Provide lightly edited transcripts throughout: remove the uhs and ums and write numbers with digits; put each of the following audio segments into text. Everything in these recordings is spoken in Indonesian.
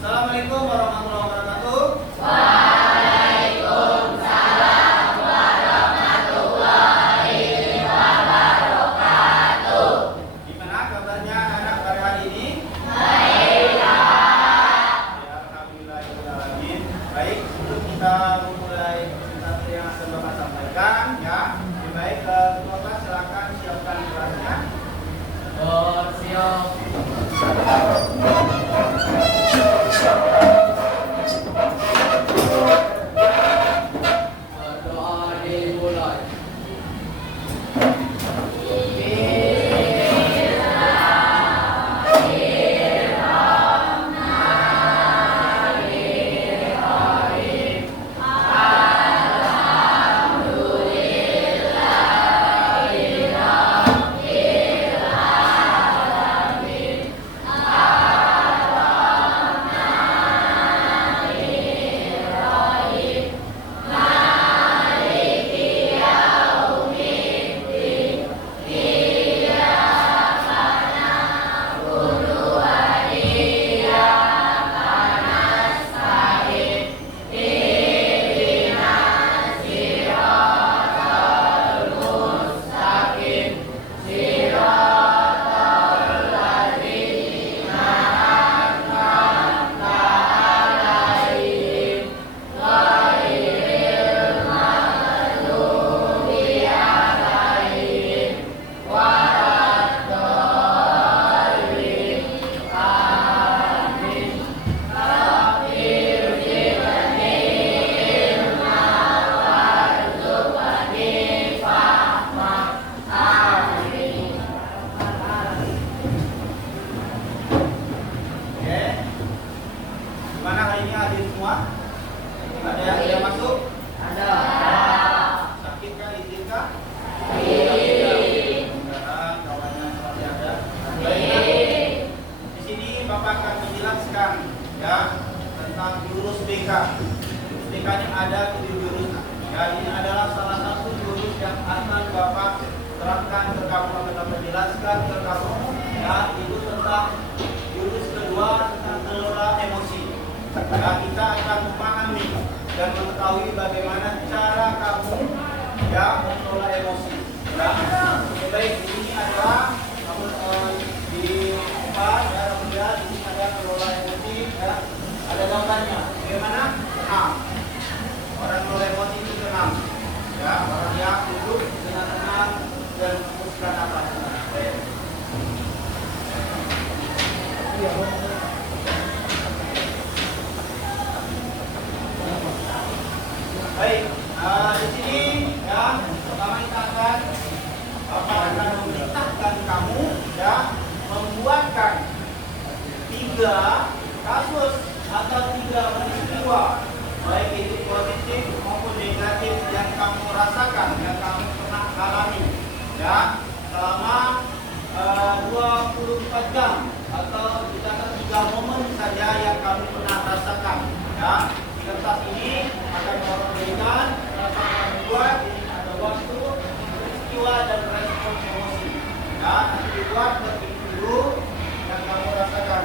Assalamualaikum warahmatullahi wabarakatuh. Waalaikumsalam warahmatullahi wabarakatuh. Gimana kabarnya anak pada hari ini? Baiklah. Ya, alhamdulillahirobbilalamin. Baik, sebelum kita memulai presentasi yang akan Bapak sampaikan, ya, lebih baik Bapak silakan siapkan gelasnya. Siap. Berdoa dimulai. Gimana hari ini hadir semua? Ada yang masuk? Ada. Sakit kah? Izin kah? Baik. Mudah-mudahan kawannya masih ada. Baik. Di sini Bapak akan menjelaskan ya tentang jurus BK. Jurus BK-nya ada 7 jurus. Ya, ini adalah salah satu jurus yang akan Bapak terapkan ke kamu, akan menjelaskan ke kamu. Ya, itu tentang jurus kedua tentang kelola emosi. Ya, kita akan memahami dan mengetahui bagaimana cara kamu ya mengelola emosi. Ya, baik di sini adalah kamu di depan ya, kemudian di sini ada kelola emosi ya, ada gambarnya. Bagaimana? Tenang. Orang kelola emosi itu tenang. Ya, orang yang duduk dengan tenang dan menghembuskan nafas. Baik, di sini ya pertama kita akan memerintahkan kamu ya membuatkan 3 kasus atau 3 peristiwa baik itu positif maupun negatif yang kamu rasakan, yang kamu pernah alami ya selama 24 jam atau kita 3 momen saja yang kamu pernah rasakan ya. Di kertas ini akan memberikan buat ini ada waktu, peristiwa dan respon emosi. Ya, nanti dibuat dulu yang kamu rasakan.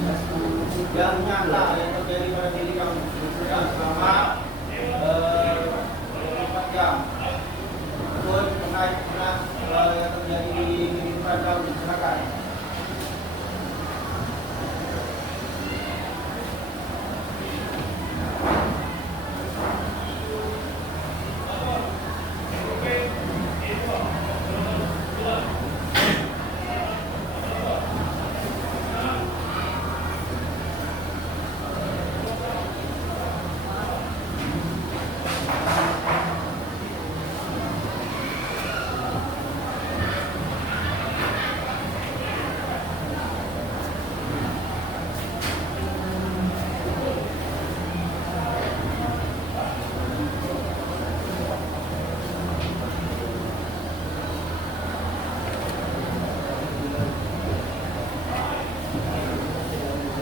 yang nyata yang terjadi pada diri kamu yang selama 24 jam pun pernah yang terjadi di kehidupan kamu. Silakan.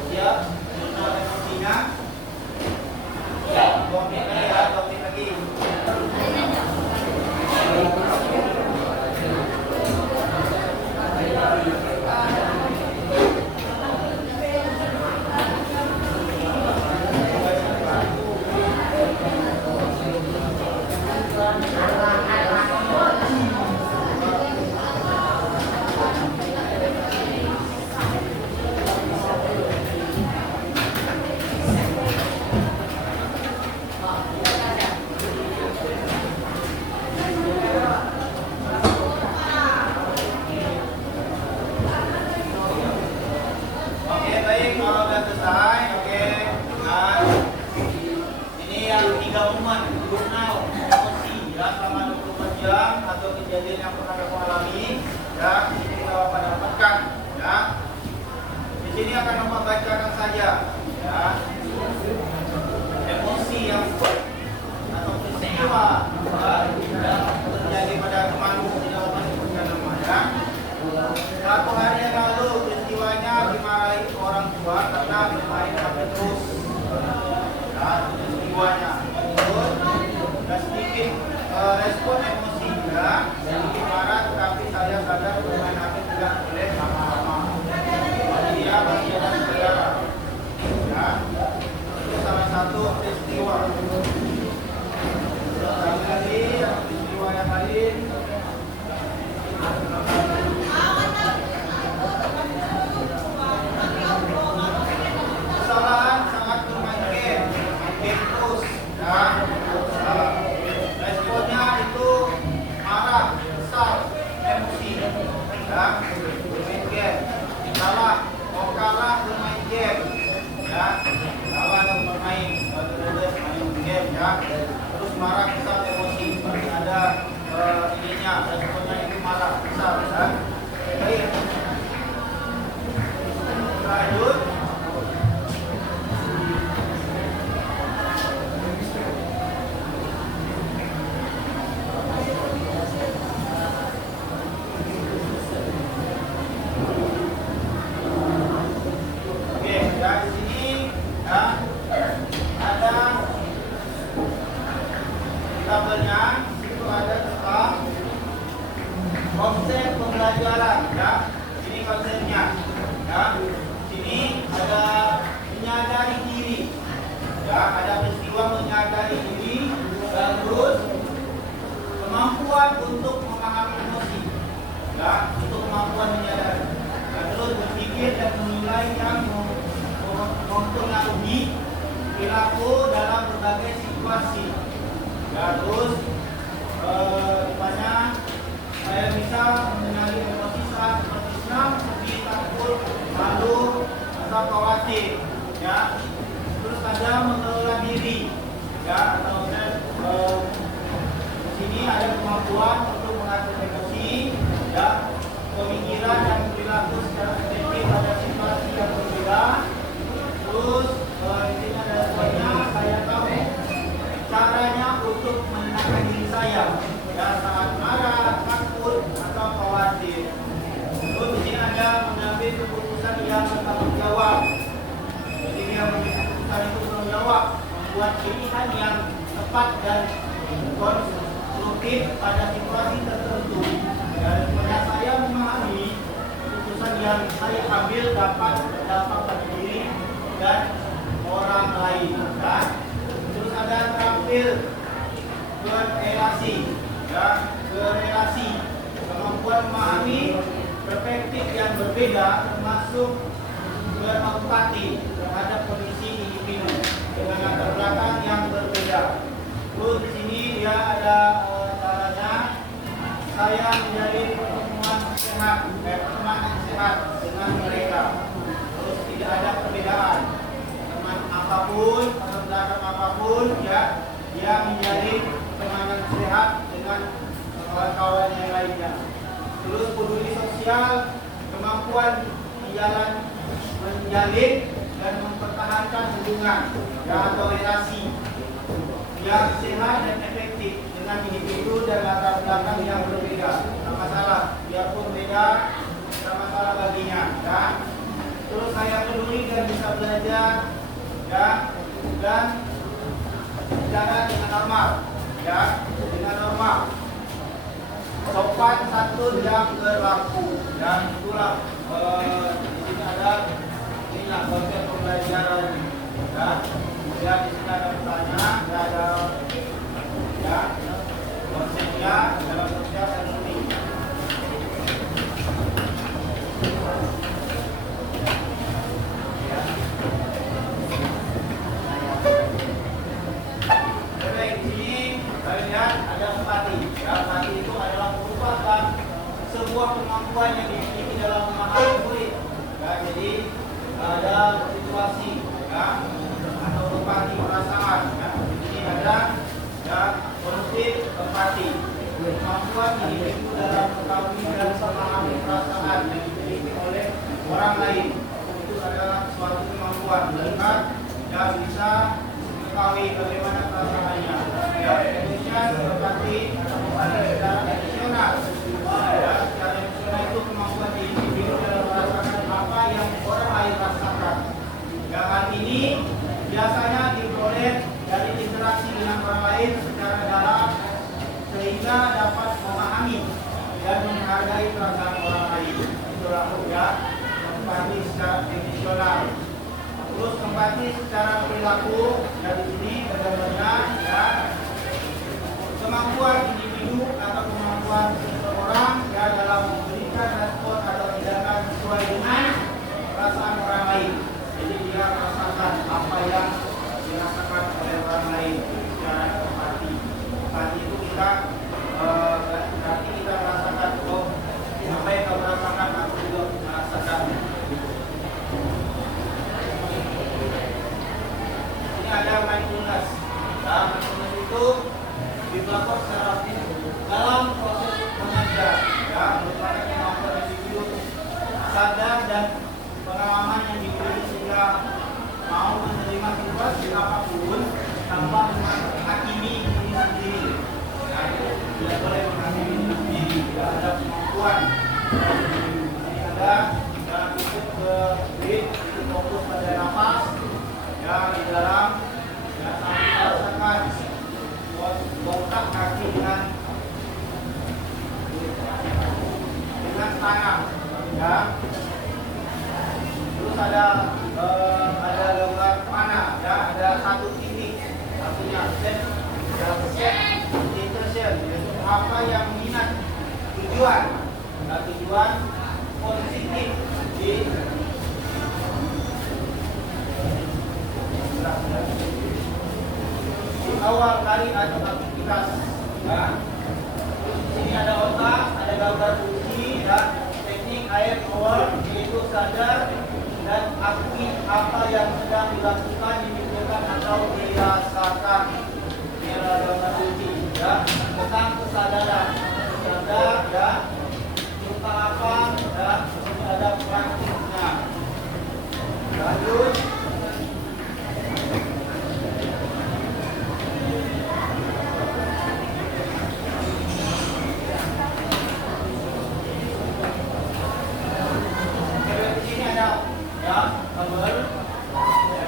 Siap? Jurnal emosinya? 2 menit lagi ya, 2 menit lagi. Oke, baik, kalau sudah selesai, oke. Nah, ini yang 3 momen jurnal emosi ya selama 24 jam atau kejadian yang pernah kamu alami ya, ini kita dapat dapatkan ya. Di sini akan Bapak bacakan saja ya. Emosi yang atau peristiwa yang terjadi pada temanmu tidak Bapak sebutkan namanya. Satu hari yang lalu peristiwanya dimarahi orang tua karena bermain HP terus. Ya, itu peristiwanya. Terus dan sedikit respon emosi juga, sedikit marah, tetapi saya sadar bermain HP tidak boleh lama-lama. Jadi dia masih ada saudara. Ya, itu salah satu peristiwa. Satu lagi yang peristiwa yang lain. Kesalahan saat bermain game terus ya. Responnya itu marah, kesal, emosi ya, bermain game. Salah, mau kalah bermain game ya. Salah atau bermain game ya. Terus marah, kesal, emosi. Berarti ada ininya, responnya itu marah, kesal ya. Baik. Lanjut. Tabelnya itu ada tentang konsep pembelajaran ya. Ini konsepnya ya. Sini ada menyadari diri ya, ada peristiwa menyadari diri, terus kemampuan untuk memahami emosi ya, untuk kemampuan menyadari ya, terus berpikir dan menilai yang mempengaruhi perilaku dalam berbagai situasi. Ya, terus rupanya saya bisa mengenali emosi saat seperti senang, sedih, takut, malu, atau khawatir. Ya, terus ada mengelola diri. Ya, atau di sini ada kemampuan untuk mengatur emosi, ya, pemikiran dan perilaku secara efektif pada situasi yang berbeda. Terus di sini ada semuanya saya tahu caranya untuk menenangkan diri saya ya saat marah, takut atau khawatir. Terus di sini ada mengambil keputusan yang bertanggung jawab. Jadi dia mengambil keputusan itu bertanggung jawab, membuat pilihan yang tepat dan konstruktif pada situasi tertentu. Dan supaya saya memahami keputusan yang saya ambil dapat berdampak pada diri situasi, ya, berelasi, kemampuan memahami perspektif yang berbeda, termasuk berempati terhadap kondisi individu dengan latar belakang yang berbeda. Terus di sini dia ada caranya saya menjadi pertemuan sehat dengan mereka. Terus tidak ada perbedaan. Teman apapun, latar belakang apapun, ya, dia menjadi pertemanan sehat dengan kawan-kawan yang lainnya. Terus peduli sosial, kemampuan menjalin dan mempertahankan hubungan, ya, atau relasi yang sehat dan efektif dengan individu dan latar belakang yang berbeda. Tak masalah, biarpun beda, tak masalah baginya, ya. Terus saya peduli dan bisa belajar, ya, dan bicara dengan normal, ya, dengan normal. Sopan santun yang berlaku, dan itulah di sini ada inilah konsep pembelajaran, ya. Kemudian di sini ada pertanyaan, ada, ya, konsepnya dalam sosial ekonomi. Baik, di sini kita lihat ada empati. Ya, empati itu adalah merupakan sebuah kemampuan yang dimiliki dalam memahami murid. Ya, jadi ada situasi, ya, atau empati perasaan. Ya. Di sini ada, ya, konsep empati, kemampuan individu dalam mengetahui dan memahami perasaan yang dimiliki oleh orang lain. Itu adalah suatu kemampuan melihat dan bisa mengetahui bagaimana perasaannya. Ya, Indonesia seperti empati secara emosional. Ya, secara emosional itu kemampuan individu dalam merasakan apa yang orang lain rasakan. Ya, hal ini biasanya diperoleh dari interaksi dengan orang lain secara dalam sehingga dapat memahami dan menghargai perasaan orang lain. Itulah, ya, empati secara emosional. Terus empati secara perilaku, dari sini benar-benar, ya, kemampuan individu atau kemampuan seseorang, ya, dalam memberikan respon atau tindakan sesuai dengan perasaan orang lain. Jadi dia merasakan apa yang dirasakan oleh orang lain. Secara empati. Empati itu kita berarti kita merasakan, oh, apa yang kau rasakan aku juga merasakan. Ini ada mindfulness. Nah, mindfulness itu dilakukan secara aktif dalam proses mengajar, ya, merupakan kemampuan individu sadar dan pengalaman yang dimiliki sehingga mau menerima situasi apapun tanpa menghakimi diri sendiri. Nah, tidak boleh menghakimi diri sendiri. Tidak ada kemampuan. Ini ada dalam cukup ke breath, itu fokus pada nafas, ya, di dalam, ya, sambil merasakan bongkar kaki dengan tangan, ya. Terus ada gambar panah, ya, ada satu titik, artinya set intention, yaitu apa yang minat tujuan, nah, tujuan positif di awal kali atau aktivitas, ya. Terus di sini ada otak, ada gambar kunci, dan teknik air power, yaitu sadar dan akui apa yang sedang dilakukan, dipikirkan atau dirasakan. Ini adalah gambar kunci, ya, tentang kesadaran, sadar, ya, tentang apa, ya, ada praktiknya. Lanjut.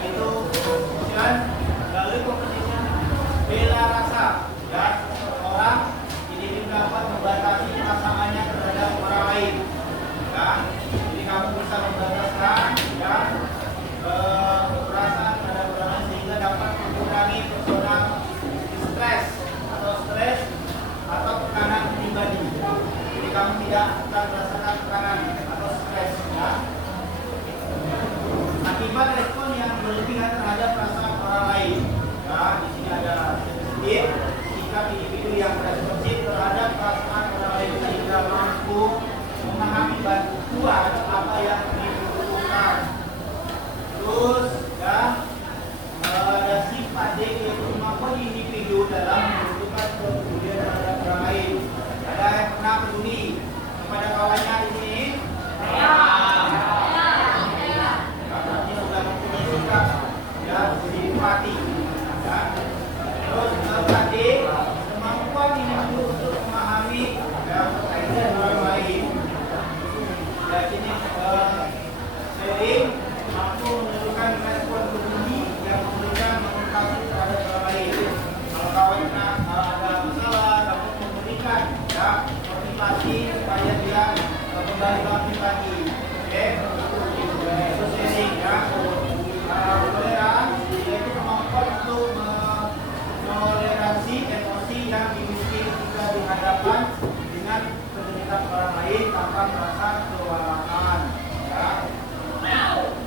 Yaitu berlebihan terhadap perasaan orang lain. Ya, di sini ada sensitif, sikap individu yang responsif terhadap perasaan orang lain sehingga mampu memahami bantuan apa yang dibutuhkan. Terus ya, ada sifat D yaitu kemampuan individu dalam menunjukkan kepedulian terhadap orang lain. Ada yang pernah peduli kepada kawannya di sini? Berarti sudah mempunyai sikap ya simpati. Ya. Terus D kemampuan individu untuk memahami ya keadaan orang lain. Ya sini sering mampu menunjukkan respon peduli yang memberikan komunikasi terhadap orang lain. Kalau kawannya ada masalah, dapat memberikan ya motivasi supaya dia kembali bangkit lagi. Oke, itu sharing ya. Toleransi yaitu kemampuan untuk mentoleransi emosi yang dimiliki ketika dihadapkan dengan penderitaan orang lain tanpa merasa kewalahan. Ya.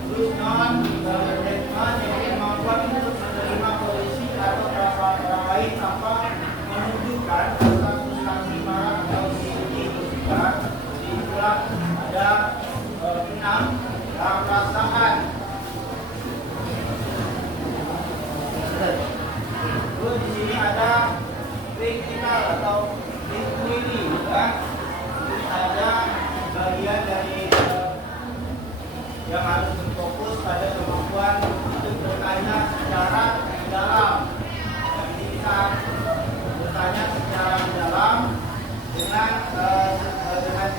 Terus non-judgment yaitu kemampuan untuk menerima kondisi atau perasaan orang lain tanpa menunjukkan rasa frustasi, marah atau sedih. Kesimpulan ada 6 dalam perasaan. Terus di sini ada kritikal atau inquiry, ya. Terus ada bagian dari yang harus berfokus pada kemampuan untuk bertanya secara mendalam. Jadi kita bertanya secara mendalam dengan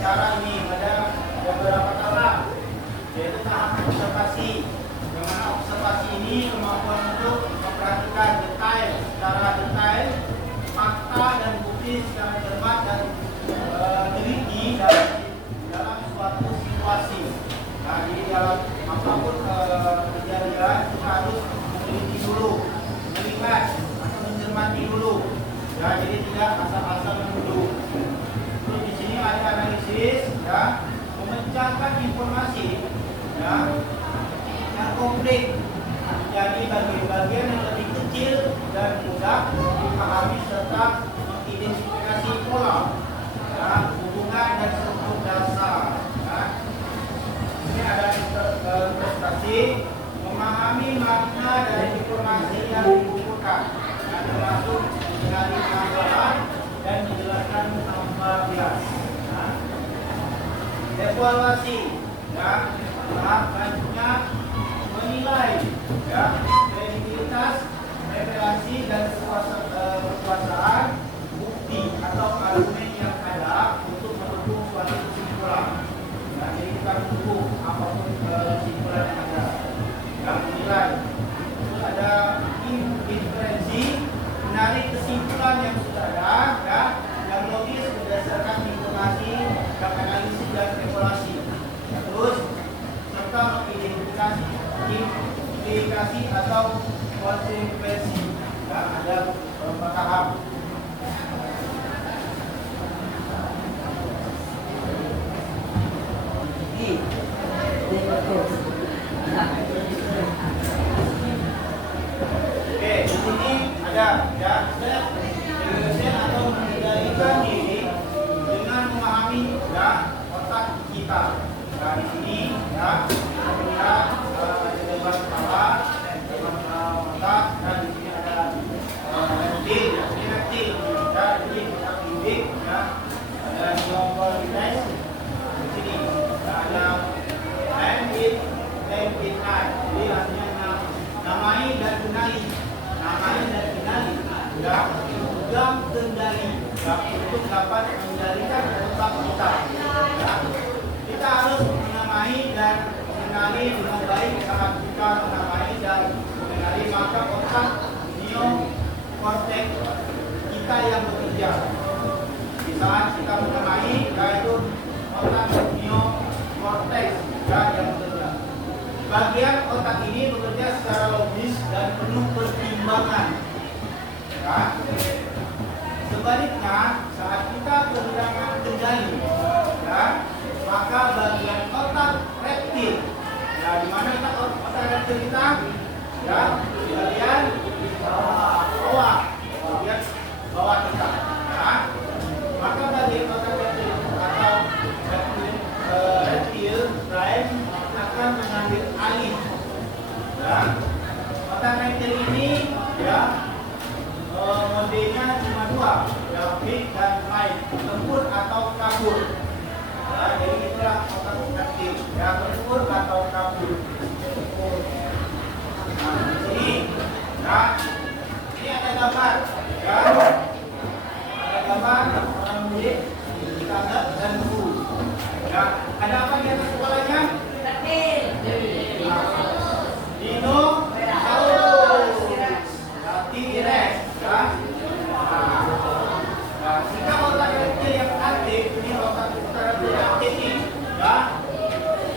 cara ini ada beberapa tahap, yaitu tahap observasi. Yang mana observasi ini kemampuan untuk memperhatikan detail secara detail fakta dan bukti secara cermat dan teliti dalam suatu situasi. Nah, jadi dalam apapun kejadian kita harus meneliti dulu, melihat atau mencermati dulu. Ya, jadi tidak asal-asal menuduh. Terus di sini ada analisis, ya, memecahkan informasi, ya, yang komplit. Jadi bagian-bagian yang lebih kecil dan mudah dipahami serta mengidentifikasi pola, ya, hubungan dan struktur dasar. Ya. Ini ada interpretasi, memahami makna dari informasi yang dikumpulkan, yang termasuk mengenali pengambilan dan menjelaskan tanpa bias. Nah, evaluasi, ya, tahap selanjutnya menilai, ya, kredibilitas, referensi dan kekuasaan bukti atau argumen yang ada untuk mendukung suatu kesimpulan. Nah, jadi kita mendukung apapun kesimpulan yang ada. Yang menilai. Terus ada inferensi, menarik kesimpulan yang sudah ada, ya, yang logis berdasarkan informasi, dan analisis dan evaluasi. Terus serta mengidentifikasi implikasi atau konsekuensi. Ya, ada beberapa tahap. Oke, di sini ada ya penyelesaian atau mengendalikan diri dengan memahami ya otak kita. Nah, di sini ya kita melihat lebar kepala, otak, dan di sini ada reptil, ya, jadi otak limbik, ya, ada neokortex. Di sini ada limbic. Jadi artinya namai dan kenali, ya, dan kendali, ya, untuk dapat mengendalikan otak kita. Ya. Kita harus menamai dan mengenali dengan baik. Saat kita menamai dan mengenali, maka otak neokortex kita yang bekerja. Di saat kita menamai, yaitu otak neokortex ya, yang bekerja. Bagian otak ini bekerja secara logis dan penuh pertimbangan. Ya. Sebaliknya, saat kita kehilangan kendali, ya, maka bagian otak reptil, ya, di mana otak reptil kita ya, di bagian bawah, bagian bawah kita, ya. Maka bagian otak reptil atau reptil prime akan mengambil alih. Ya. Otak reptil ini, ya, modelnya cuma dua, ya, fix dan flight, tempur atau kabur. Ya, jadi itulah otak reptil, ya, tempur atau kabur. Nah, ini, ya, ini ada gambar, ya, ada gambar orang mudik, tangga dan buku. Ya, ada apa di atas kepalanya? Dino, T-Rex, ya. Nah, jika otak reptil yang aktif, ini otak reptil yang aktif ini, ya,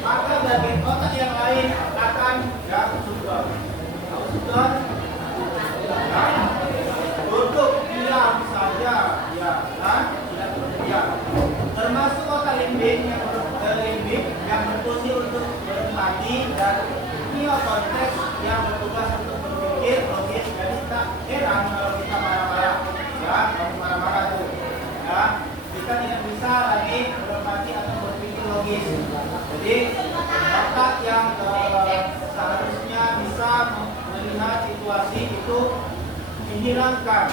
maka bagian otak yang lain akan ya sudah, ya, duduk diam saja, ya, dan tidak bekerja. Termasuk otak limbik yang berfungsi untuk berempati dan neokortex yang bertugas untuk berpikir logis. Jadi tak heran kalau kita marah-marah, ya, kalau marah-marah itu, ya, kita tidak bisa lagi berempati atau berpikir logis. Jadi otak yang seharusnya bisa melihat situasi itu dihilangkan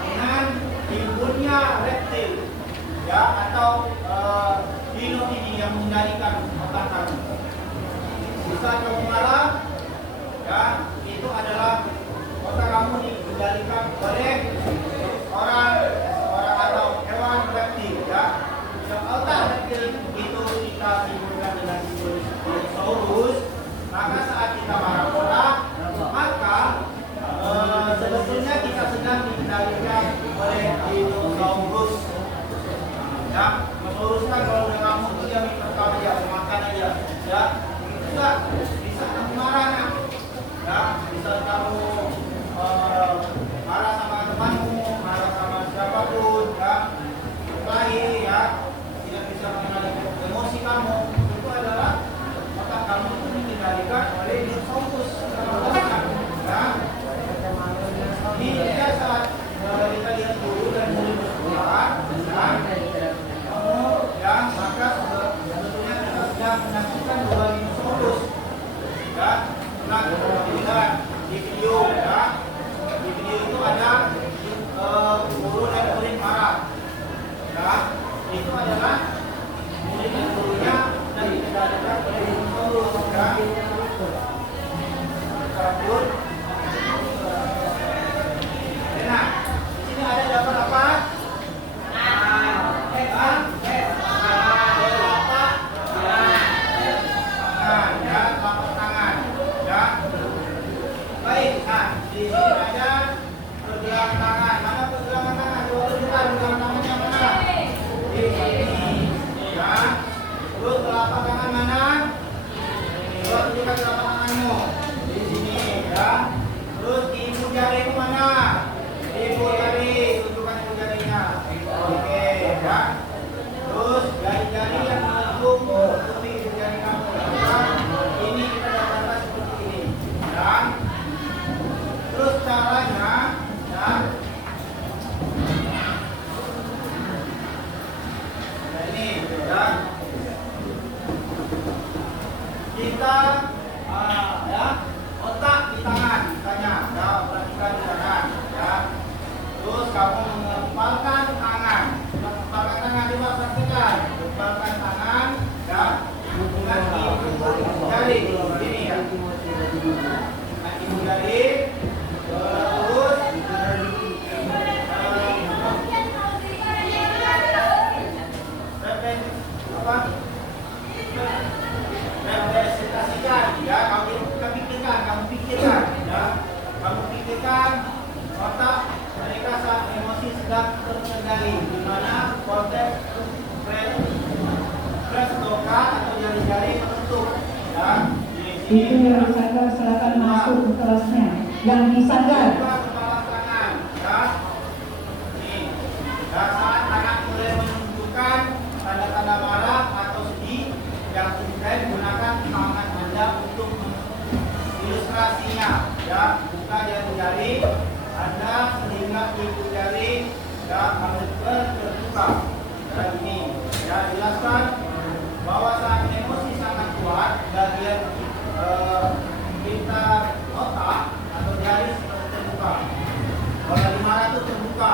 dengan timbulnya reptil, ya, atau dino ini yang mengendalikan otak kamu. Bisa kamu marah, ya, itu adalah otak kamu dikendalikan oleh orang atau hewan reptil, ya. Yang otak reptil itu kita timbulkan dengan dinosaurus, maka saat kita marah-marah, maka sebetulnya kita sedang dikendalikan oleh dinosaurus. Ya, dinosaurus kan kalau udah ngamuk itu dia minta kamu ya makan aja, ya. Bisa kamu marah, nak. Ya, bisa kamu marah sama temanmu, marah sama siapapun, ya. Baik, ya, tidak bisa mengendalikan emosi kamu. Itu adalah otak kamu itu dikendalikan oleh dinosaurus. Ya. Ini dia saat kita lihat guru dan guru bersekolah, ya, maka sebetulnya kita sedang menyaksikan dua dinosaurus, ya. Nah, lihat di video, ya, di video itu ada guru dan murid marah, ya. Itu adalah murid dan gurunya dan dikendalikan oleh dinosaurus, ya. Kabur. Nah, di sini ada gambar apa? Baik, nah, di sini ada pergelangan tangan. Mana pergelangan tangan? Coba tunjukkan pergelangan tangannya mana? Di sini, ya. Terus telapak tangan mana? Coba tunjukkan telapak tanganmu. Di sini, ya. Terus ibu jarimu mana? Ibu jari, tunjukkan ibu jarinya. Oke, ya. Terus jari-jari yang melengkung seperti ibu jari kamu. Ini kita dapatkan seperti ini. Dan terus caranya, ya. Nah ini, ya. Kita, ya, otak di tangan, misalnya, ya, otak kita di tangan, ya. Terus kamu mengepalkan tangan, mengepalkan tangan, coba praktekkan, mengepalkan tangan, ya, dengan ibu jari, ini ya. Nah, ibu jari, terus representasikan, ya, kamu pikirkan, ya, kamu pikirkan otak mereka saat emosi sedang terkendali, di mana konteks prestoka atau jari-jari menentuk, ya. Itu yang disadar silakan masuk ke kelasnya. Yang disadar. Kepala tangan, ya. Nih, ya, saat anak mulai menunjukkan tanda-tanda marah atau sedih, yang saya gunakan tangan Anda untuk mengilustrasi operasinya, ya, buka jari-jari Anda sehingga ibu jari dan terbuka. Ya, ini, ya, jelaskan bahwa saat emosi sangat kuat, bagian kita otak atau jari seperti terbuka. Kalau lagi marah itu terbuka.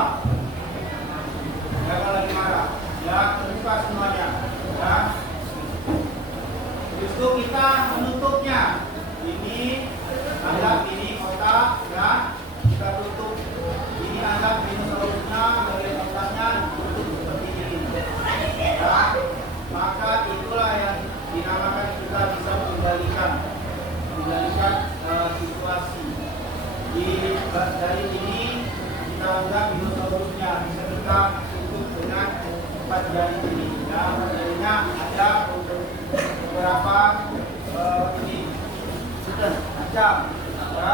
Ya, kalau lagi marah, ya, terbuka semuanya. Ya. Justru kita menutupnya. Ini anggap ini otak, ya, kita tutup. Ini anggap ini seluruhnya bagian otaknya tutup seperti ini. Ya. Maka itulah yang dinamakan kita bisa mengendalikan situasi. Dari ini kita anggap ini seluruhnya bisa kita tutup dengan 4 jari ini. Ya, jarinya ada untuk beberapa ini macam. Ya.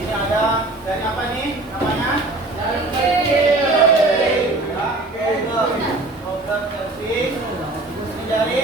Ini ada dari apa nih namanya? Dari kecil. Ya, program service. Ini dari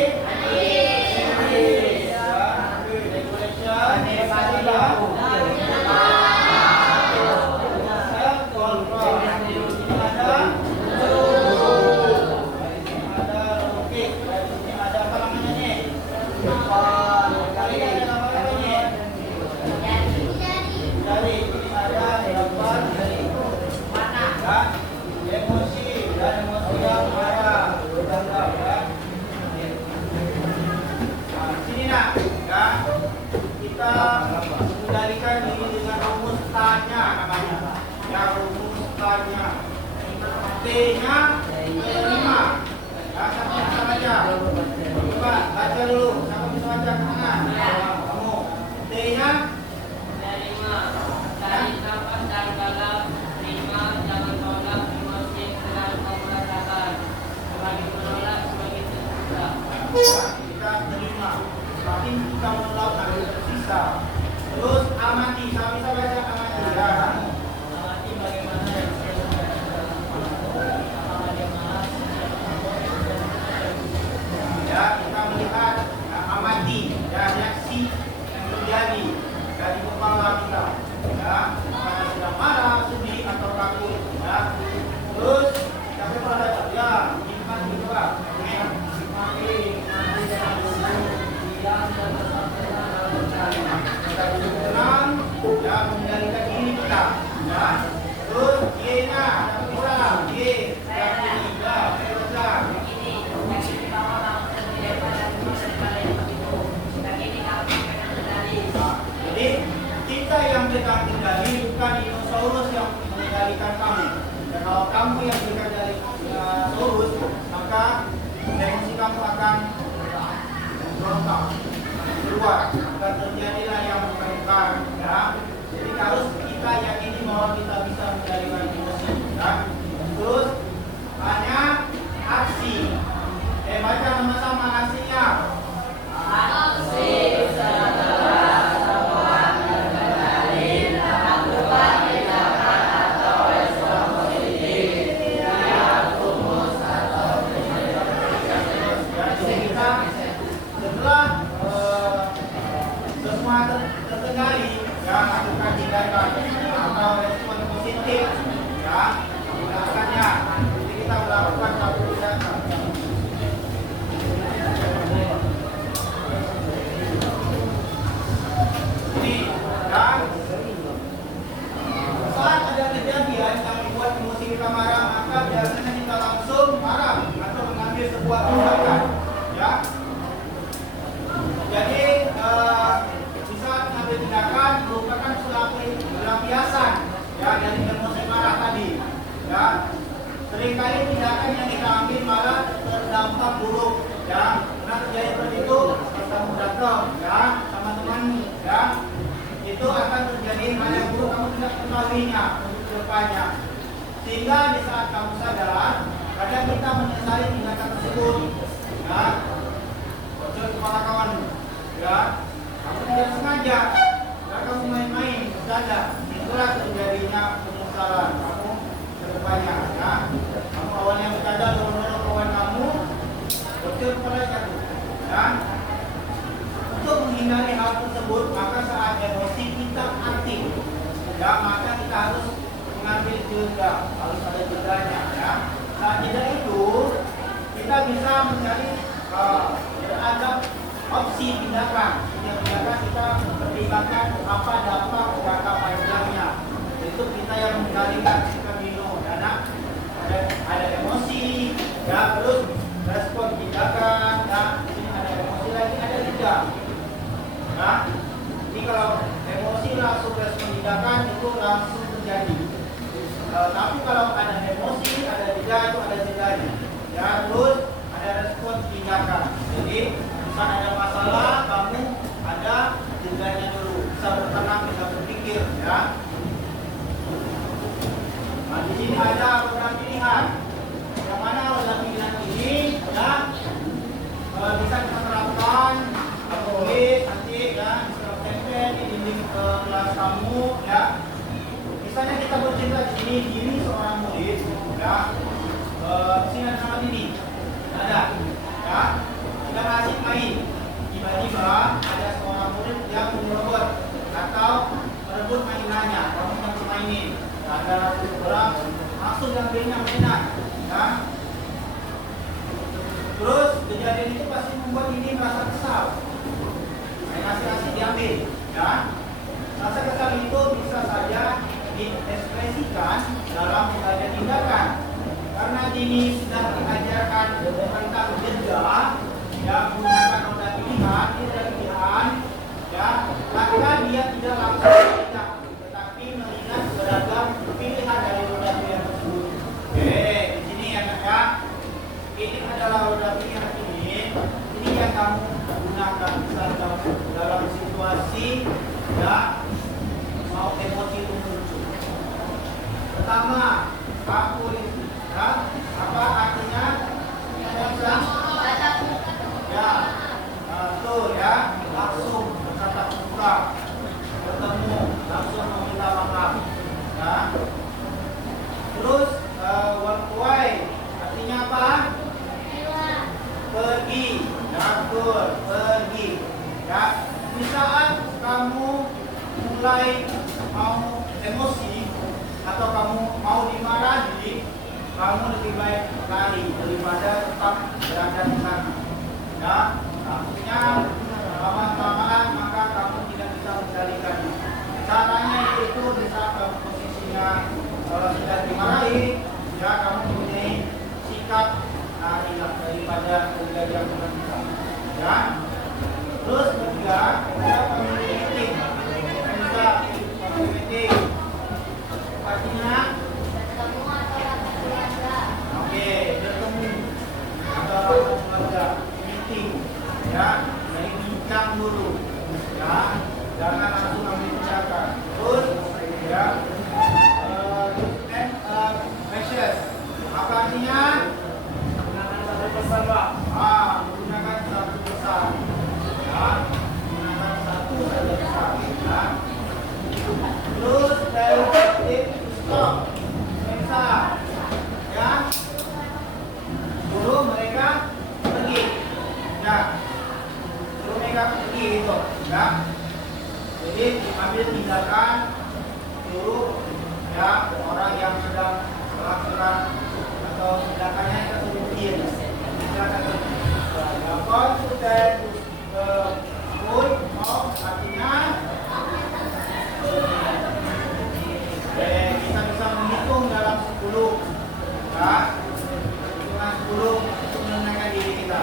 kita mengendalikan diri dengan rumus tanya namanya. Ya, rumus tanya. T-nya 5. Ya, siapa yang bisa baca? Coba baca dulu. Siapa bisa baca kanan? Kamu. T-nya Terima. Cari nafas dan dalam. Terima. Jangan tolak emosi dengan pemerataan. Semakin menolak semakin tersisa. kita terima. Semakin kita menolak semakin tersisa. Terus amati. Siapa bisa baca amati? Ya, kamu. Amati bagaimana yang saya Ya, kita melihat amati ya, reaksi yang terjadi dari kepala kita. Ya, apakah sedang marah, sedih atau takut. Ya, terus siapa yang pernah baca? Ya, nikmati coba. Kita duduk tenang, ya, mengendalikan diri kita. Ya, terus Y-nya, siapa bisa? Y, yang ini, ya, baca. Jadi kita yang pegang kendali, bukan dinosaurus yang mengendalikan kamu. Dan kalau kamu yang pegang dari dinosaurus, maka emosi kamu akan berontak, keluar, akan terjadilah yang bukan. Ya. Jadi harus kita yakini bahwa kita bisa mengendalikan emosi. Ya. Terus hanya aksi. Baca sama-sama aksinya. Setelah semua terkendali, ya, lakukan tindakan atau respon positif, ya, melakukannya. Jadi kita melakukan satu tindakan. Ini, ya, saat ada kejadian yang membuat emosi kita marah, maka biasanya kita langsung marah atau mengambil sebuah tindakan, ya. Jadi di saat mengambil tindakan merupakan suatu pelampiasan, ya, dari emosi marah tadi. Ya, seringkali tindakan yang kita ambil malah terdampak buruk. Ya, karena terjadi seperti itu, kamu datang, ya, sama temanmu, ya, itu akan terjadi hal yang buruk, kamu tidak ketahuinya untuk kedepannya. Sehingga di saat kamu sadar, kadang kita menyesali tindakan tersebut. Ya, bocor kepala kawanmu. Ya, kamu tidak sengaja, ya, kamu main-main, bercanda. Itulah terjadinya penyesalan kamu kedepannya. Ya, kamu awalnya bercanda, dorong kawan kamu, bocor kepala jatuh. Ya, untuk menghindari hal tersebut, maka saat emosi kita aktif, ya, maka kita harus mengambil jeda, harus ada jedanya, ya. Saat jeda itu kita bisa mencari ada opsi tindakan. Yang tindakan kita pertimbangkan apa dampak jangka panjangnya. Itu kita yang mengendalikan sikap minum, karena ada emosi, ya, terus respon tindakan, ya, ini ada emosi lagi, ada jeda. Nah, jadi kalau emosi langsung respon tindakan itu langsung terjadi. Tapi kalau ada emosi, ada jeda, itu ada jedanya. Ya, terus ada respon tindakan. Jadi saat ada masalah, kamu ada jedanya dulu, bisa bertenang, bisa berpikir, ya. Nah, di sini ada roda pilihan. Yang mana roda pilihan ini, ya, bisa kita terapkan, tulis nanti, ya, bisa tempel di dinding kelas kamu, ya. Misalnya kita bercerita di sini, diri seorang murid, ya. Sini ada nama diri, ada, ya. Kita asik main, tiba-tiba ada seorang murid yang menyerobot atau merebut mainannya, kamu yang mainin. Ada orang langsung diambilnya mainan, ya. Terus kejadian itu pasti membuat ini merasa kesal. Asik-asik diambil, ya. Rasa kesal itu bisa saja diekspresikan dalam mengambil tindakan. Karena ini sudah diajarkan tentang jeda, ya, menggunakan roda pilihan, ya, maka dia tidak langsung tidak, tetapi melihat beragam pilihan dari roda pilihan tersebut. Oke, di sini ya, ya, ini adalah roda pilihan ini yang kamu gunakan dalam situasi, ya, mau emosi itu muncul. Pertama, aku, ya, apa artinya? Ya, betul, ya, langsung bertatap muka, bertemu, langsung meminta maaf, ya. Terus walk away artinya apa? Pergi, ya, betul, pergi, ya. Di saat kamu mulai mau emosi atau kamu mau dimarahi, kamu lebih baik lari daripada tetap berada di sana. Ya, artinya lama-kelamaan maka kamu tidak bisa mengendalikannya. Caranya itu di saat kamu posisinya sudah dimarahi, ya, kamu mempunyai sikap larilah daripada kejadian yang ya. Terus ketiga, kita communicating. Bisa communicating. Artinya oke, bertemu atau keluarga, meeting, ya, dari bincang dulu, ya, jangan langsung ambil tindakan. Terus, ya, measures, apa artinya? Menggunakan satu pesan, Pak. Menggunakan satu pesan, ya, menggunakan satu saja pesan, ya. Terus dari stop, periksa, ya, suruh mereka pergi, ya, suruh mereka pergi gitu, ya. Jadi ambil tindakan, suruh, ya, orang yang sedang melakukan atau tindakannya kita suruh diam, tindakan itu. Konsultan good of artinya kita bisa menghitung dalam 10, ya, hitungan 10 untuk menenangkan diri kita.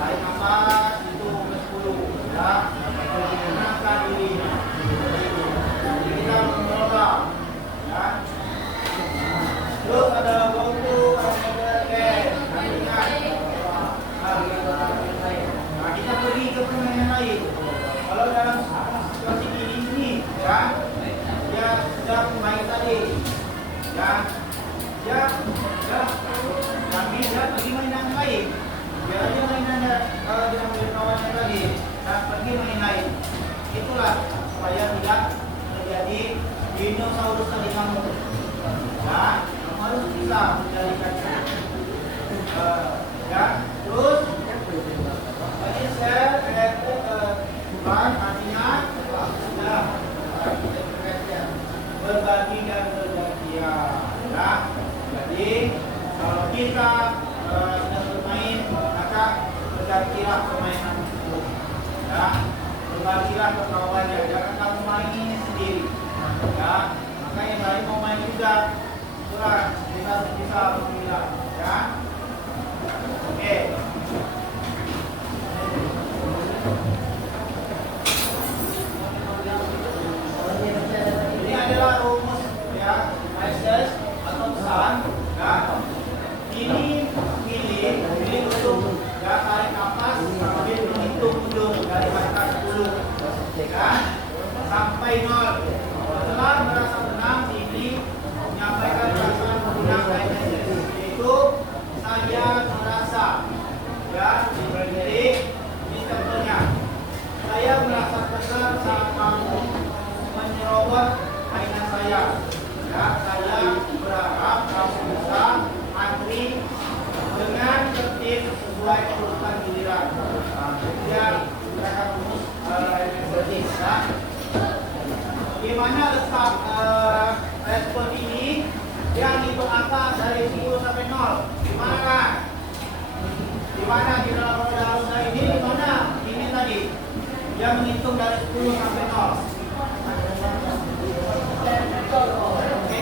Tarik nafas, hitung ke 10, ya, menenangkan diri. Jadi kita mengelola, ya. Terus ada waktu nah, kita pergi ke permainan lain. Kalau dalam situasi ini, ya, dia sudah main tadi, ya, tapi dia pergi mainan lain. Dia aja mainan dia ambil kawannya tadi, dan pergi main lain. Itulah supaya tidak terjadi dinosaurus tadi kamu. Ya, kamu harus bisa mengendalikannya. Ya, terus ini saya Bukan, artinya sudah berbagi dan bergantian. Ya. Jadi kalau kita sedang bermain, maka bergantilah permainan itu. Ya. Berbagilah ke kawannya, jangan kamu main sendiri. Ya. Maka yang lain mau main juga. Itulah kita bisa memilah. Ya. Oke. Ini adalah rumus ya, Moses atau pesan ya. Ini pilih untuk ya tarik nafas sambil menghitung mundur dari angka 10 ya sampai 0. Setelah merasa tenang, ini menyampaikan perasaan menggunakan Moses, yaitu saya merasa ya jadi ini contohnya. Saya merasa kesal saat kamu menyerobot mainan saya. Ya, saya berharap kamu bisa antri dengan tertib sesuai urutan giliran. Kemudian mereka rumus ya. Di mana letak respon ini yang hitung angka dari 10 sampai 0? Di mana kan? Di mana di dalam roda rusa ini? Di mana? Ini tadi. Dia menghitung dari 10 sampai 0.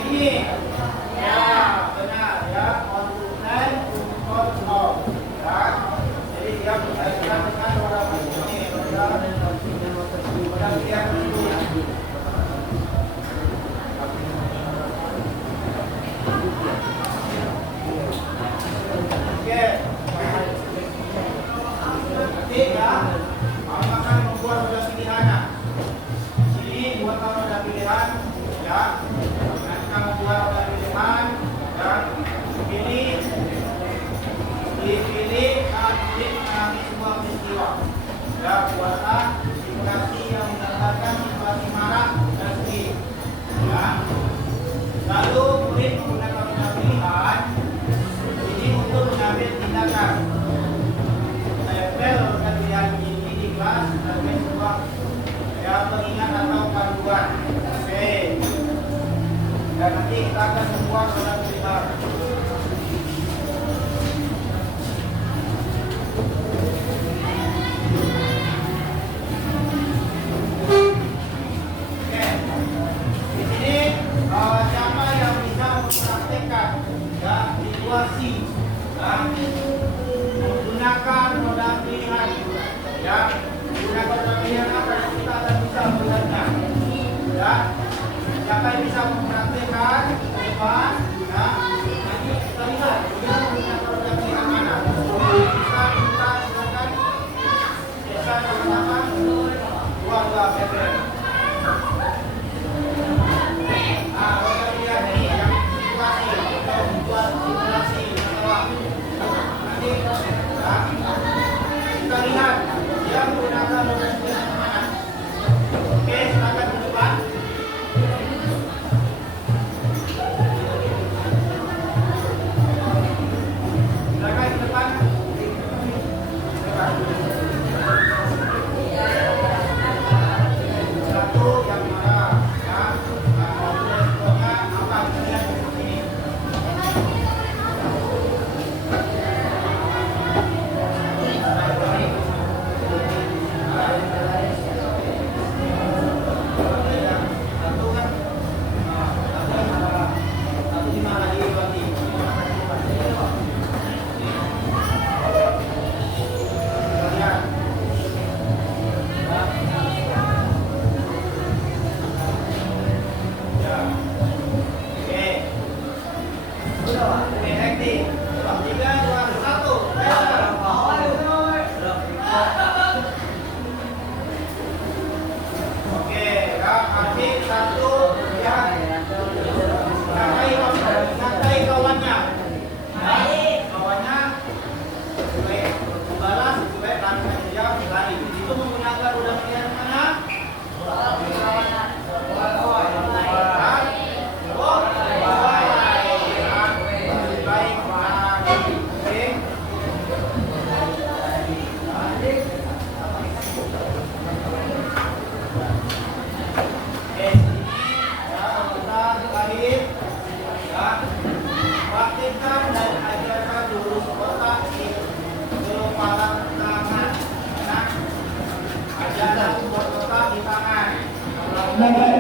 Ini ya benar ya, konten kontrol ya. Jadi dia berkaitan dengan roda ini, roda tiap minggu. Oke. Nanti ya, akan membuat roda pilihan. Jadi buat roda pilihan ya. Nanti kamu buat roda pilihan ya. Pilih mengalami sebuah peristiwa. Ya, buatlah simulasi yang menggambarkan situasi marah dan sedih. Ya. Lalu murid menggunakan roda pilihan ini untuk mengambil tindakan. Saya pel roda pilihan ini di kelas sebagai sebuah ya pengingat atau panduan. Oke. Dan nanti kita akan membuat roda pilihan. Siapa yang bisa mempraktekkan ya, situasi ya, menggunakan roda pilihan ya, menggunakan roda pilihan apa yang kita akan bisa melihatnya ya. Siapa yang bisa mempraktekkan ke depan ya, nanti kita lihat dia menggunakan roda pilihan mana. Bisa kita silakan bisa sama-sama dua PPM. Roda pilihan ini yang situasi atau membuat simulasi masalah. Nanti kita lihat dia menggunakan roda pilihan mana. Oke, silakan ke depan. Silakan ke depan. Satu yang mana ya. Bapak